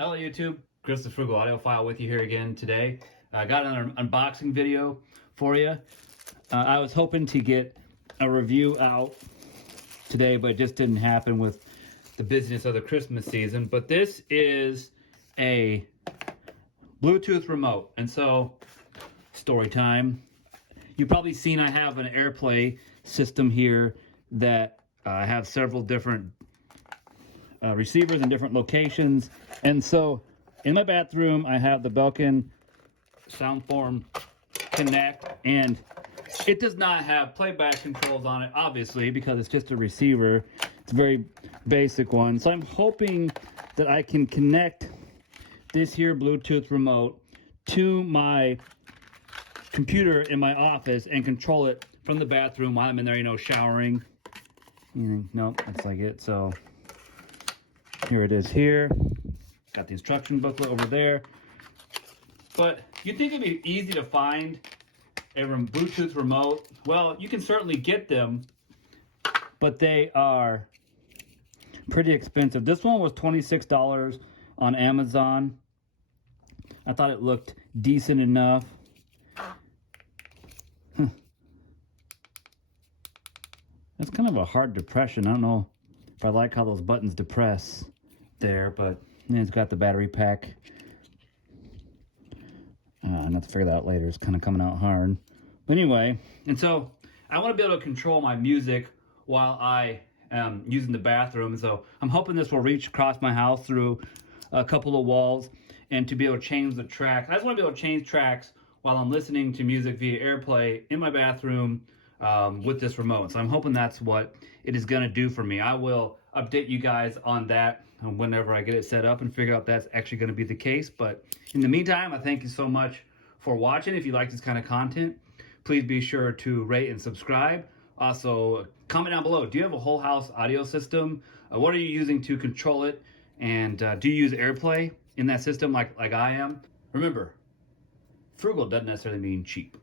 Hello YouTube, Chris the Frugal Audiophile with you here again today. I got an unboxing video for you. I was hoping to get a review out today, but it just didn't happen with the busyness of the Christmas season. But this is a Bluetooth remote, and so story time. You've probably seen I have an AirPlay system here that I have several different receivers in different locations, and so in my bathroom I have the Belkin Soundform Connect, and it does not have playback controls on it, obviously, because it's just a receiver. It's a very basic one. So I'm hoping that I can connect this here Bluetooth remote to my computer in my office and control it from the bathroom while I'm in there, you know, showering. Nope, that's like it. So here it is here. Got the instruction booklet over there. But you'd think it'd be easy to find a Bluetooth remote. Well, you can certainly get them, but they are pretty expensive. This one was $26 on Amazon. I thought it looked decent enough. That's kind of a hard depression. I don't know if I like how those buttons depress there, but it's got the battery pack. I'm have to figure that out later. It's kind of coming out hard. But anyway, and so I want to be able to control my music while I am using the bathroom. So I'm hoping this will reach across my house through a couple of walls, and to be able to change the track. I just want to be able to change tracks while I'm listening to music via AirPlay in my bathroom with this remote. So I'm hoping that's what it is going to do for me. I will update you guys on that whenever I get it set up and figure out if that's actually going to be the case. But in the meantime, I thank you so much for watching. If you like this kind of content, please be sure to rate and subscribe. Also, comment down below. Do you have a whole house audio system? What are you using to control it? And do you use AirPlay in that system like I am? Remember, frugal doesn't necessarily mean cheap.